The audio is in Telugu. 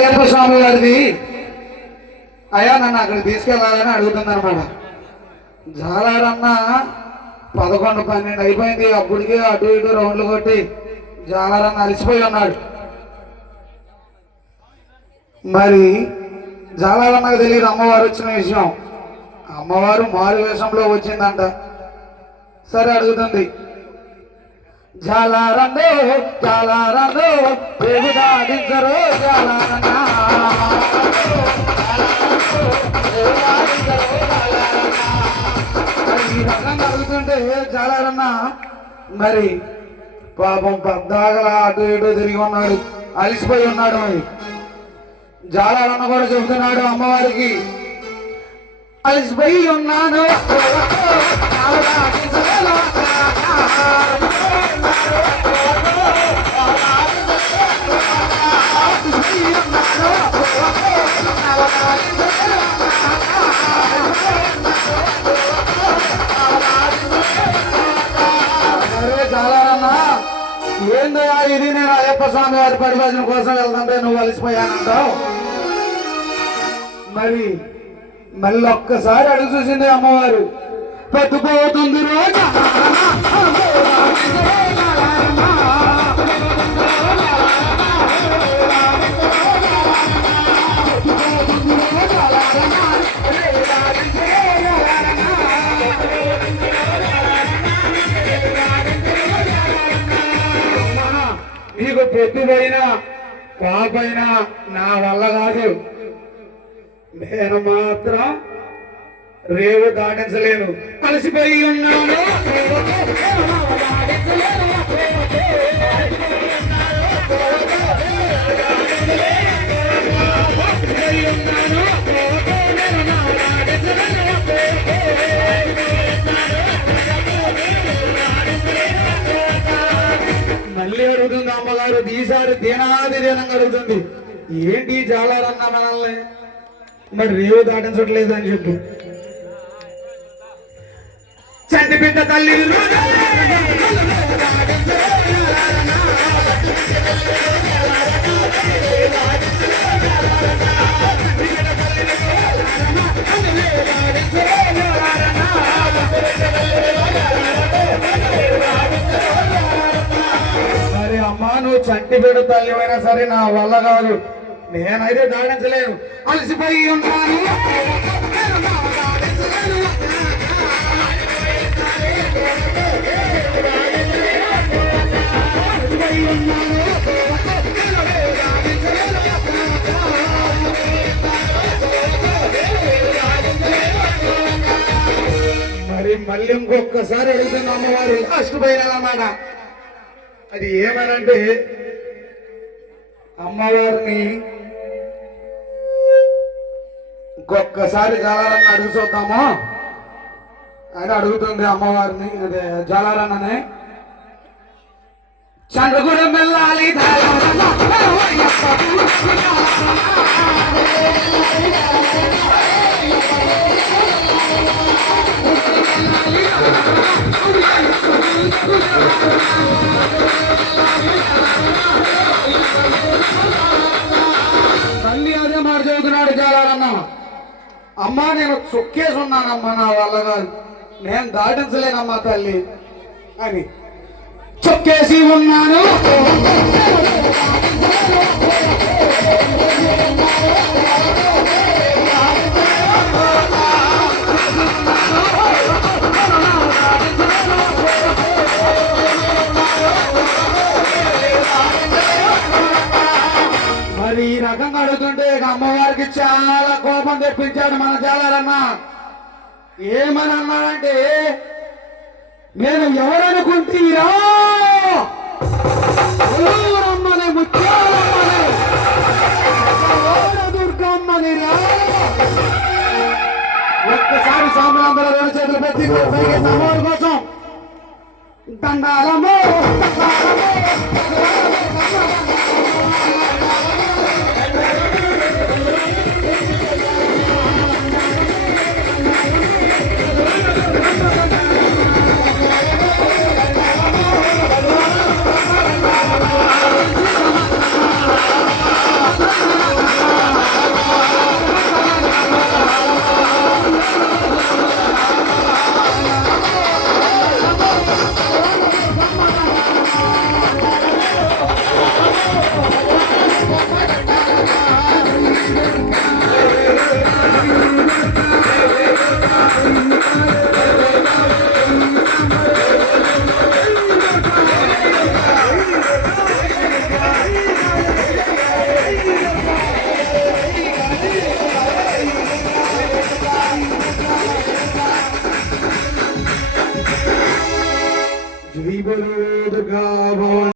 అయ్యప్ప స్వామి వారిది అయ్యా నన్ను అక్కడికి తీసుకెళ్లాలని అడుగుతుంది అనమాట. జాలారన్న 11, 12 అయిపోయింది. అప్పటికే అటు ఇటు రౌండ్లు కొట్టి జాలారన్న అలసిపోయి ఉన్నాడు. మరి జాలారన్నకు తెలియదు అమ్మవారు వచ్చిన విషయం. అమ్మవారు మారు వేషంలో వచ్చిందంట. సరే అడుగుతుంది, జాలారన్నో జాలారన్నో పేరు దాటించరు జాలారన్న ఈ రకంగా అడుగుతుంటే జాలారన్న మరి పాపం పద్దాగల అటు ఇటు తిరిగి ఉన్నాడు, అలిసిపోయి ఉన్నాడు. మరి జాలారన్న కూడా చెబుతున్నాడు అమ్మవారికి, అలిసిపోయి ఉన్నాను జాలారన్నా ఏందయ్యా ఇది, నేను అయ్యప్ప స్వామి వారి పరిభజన కోసం వెళ్తుంటే నువ్వు అలసిపోయానంటావు. మరి మళ్ళీ ఒక్కసారి అడుగు చూసింది అమ్మవారు, పెట్టుపోతుంది రోజు నీకు పెట్టుపోయినా పాపైనా నా వల్ల కాదు, నేను మాత్రం రేవు దాటించలేను, అలసిపోయి ఉన్నాను. మళ్ళీ అడుగుతుంది అమ్మగారు, ఈసారి దీనాది దీనంగా అడుగుతుంది, ఏంటి జాలారన్న మనల్ని మరి రేవు దాటించట్లేదు అని చెప్పు. చంటి బిడ్డ తల్లి మరి అమ్మా నువ్వు చంటి బిడ్డ తల్లి అయినా సరే నా వల్ల కాదు, నేనైతే దాడించలేను, అలసిపోయి ఉన్నాను. మరి మళ్ళీ ఇంకొకసారి అడుగుతున్న అమ్మవారు లాస్ట్ పైన అన్నమాట. అది ఏమనంటే అమ్మవారిని ఇంకొకసారి జాలారన్న అడుగు చూద్దాము అని అడుగుతుంది అమ్మవారిని. అదే జాలారన్ననే, చంద్రగూడెం వెళ్ళాలి తల్లి అదే మాట చదువుతున్నాడు జాలారన్న. అమ్మా నేను చొక్కేసి ఉన్నానమ్మా, నా వల్ల కాదు, నేను దాటించలేనమ్మా తల్లి అని చొక్కేసి ఉన్నాను. మరి ఈ రకంగా అడుగుతుంటే అమ్మవారికి చాలా కోపం తెప్పించాడు మన జాలారన్న. ఏమని అన్నాడంటే, నేను ఎవరనుకుంటీరా, అమ్మని ముత్యాలమ్మని దుర్గమ్మని రా. ఒక్కసారి సాంబలందరూ 2 చేతులు పెట్టి అమ్మవారి కోసం దండాలమ్మో